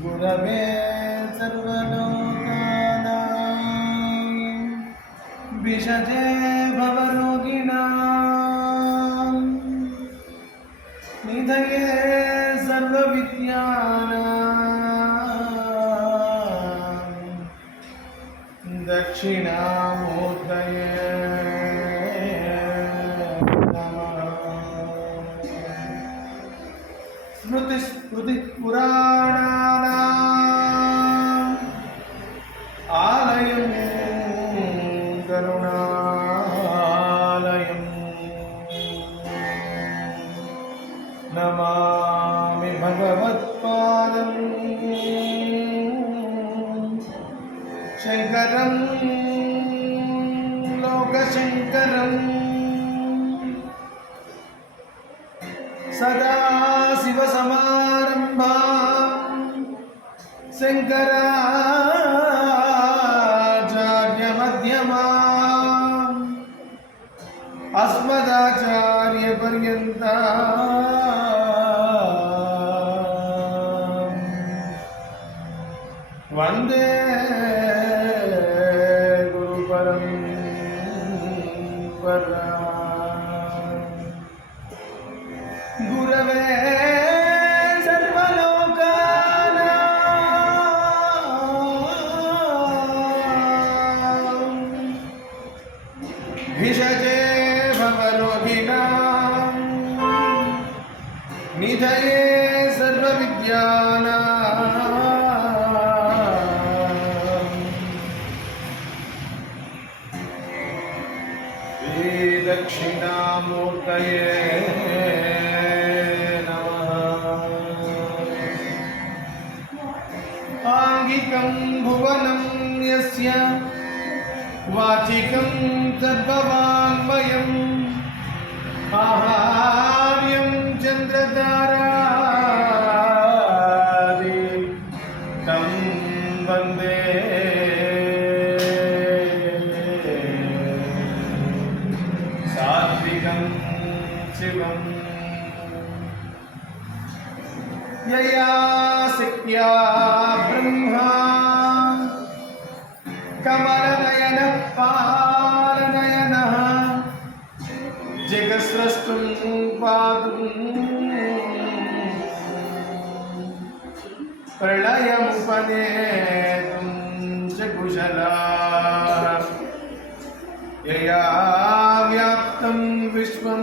गुरवे सर्वलोकानां विशजे भवरोगिणां निधये सर्वविद्यानां दक्षिणामूर्तये नमः शङ्करं लोकशङ्करम् सदा शिवसमारम्भा शङ्कराचार्यमध्यमा अस्मदाचार्यपर्यन्ता। वंदे गुरुपरं गुरवे भिषजे निधये सर्वविद्यानां दक्षिणामूर्तये नमः आङ्गिकं भुवनं यस्य वाचिकं सर्ववाङ्मयम् आहार्यं चन्द्रतारादि तं वन्दे शिवम्। यया शक्त्या ब्रह्मा। कमलनयनः पालनयनः। जगस्रष्टुं पातुं प्रलयमुपनेतुं च कुशला। यया व्याप्तं विश्वम्।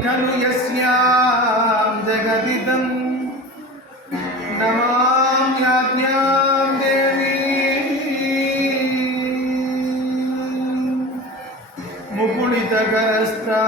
खलु यस्यां जगदिदं नमाम्याज्ञां देवी मुकुलितकरस्था